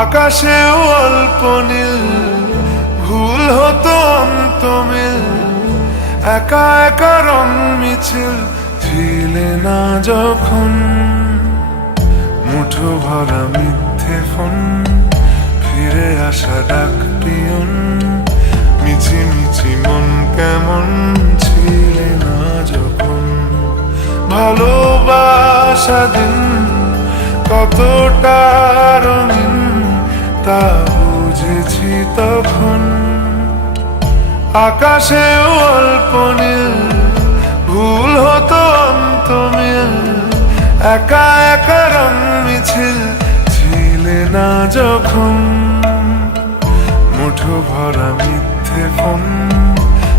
আকাশেও অল্প নীল, ভুল হতো অন্তমিল, একা একা রং মিছিল ছিলে না যখন। মুঠো ভরা মিথ্যে ফোন, ফিরে আসা ডাক পিয়ন, মিছি মিছি মন কেমন ছিলে না যখন। ভালোবাসা দিন কতটা রঙিন তা বুঝেছি তখন। আকাশেও অল্প নীল, ভুল হতো অন্তমিল, একা একা রং মিছিল ছিলে না যখন। মুঠো ভরা মিথ্যে ফোন,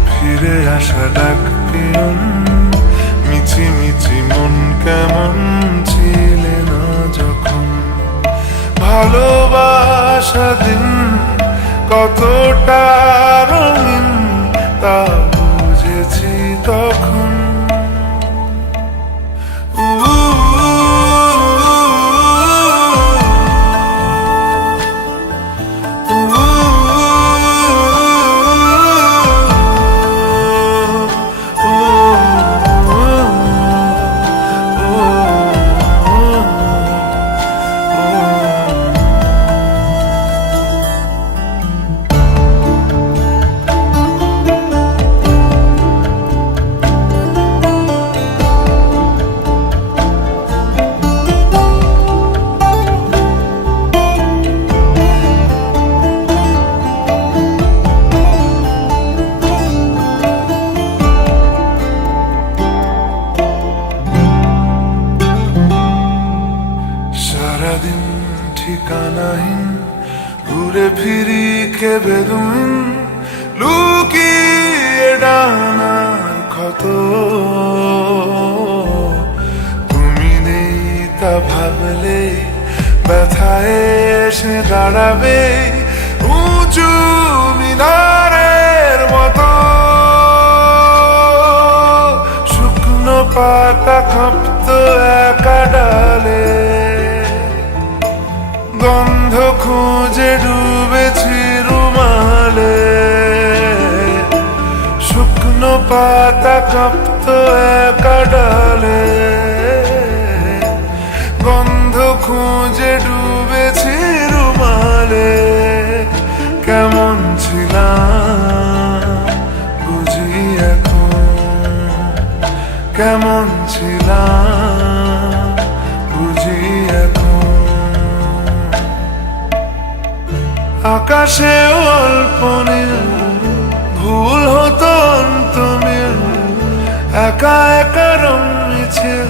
ফিরে আসা ডাক পিয়ন, মিছি মিছি মন কেমন ছিলে না যখন। ভালোবাসা দিন কতটা রঙিন তা বুঝেছি তখন। সারাদিন ঠিকানাহীন ঘুরে ফিরি খেবে দুদিন, লুকিয়ে ডানার ক্ষত। তুমি নেই তা ভাবলে ব্যথায় এসে দাঁড়াবে উঁচু মিনারের মতো। শুকনো পাতা কাঁপত একা ডালে, গন্ধ খুঁজে ডুবেছি রুমালে। শুকনো পাতা কাঁপত একা ডালে, গন্ধ খুঁজে ডুবেছি রুমালে। কেমন ছিলাম বুঝি এখন, কেমন ছিলাম বুঝি এখন। আকাশেও অল্প নীল, ভুল হতো অন্তমিল, একা একা রং মিছিল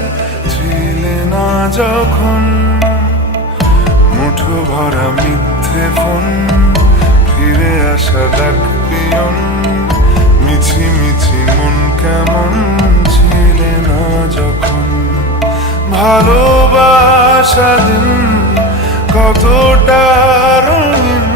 ছিলে না যখন। মুঠো ভরা মিথ্যে ফোন, ফিরে আসা ডাক পিয়ন, মিছি মিছি মন কেমন ছিলে না যখন। ভালোবাসা দিন কতটা রঙিন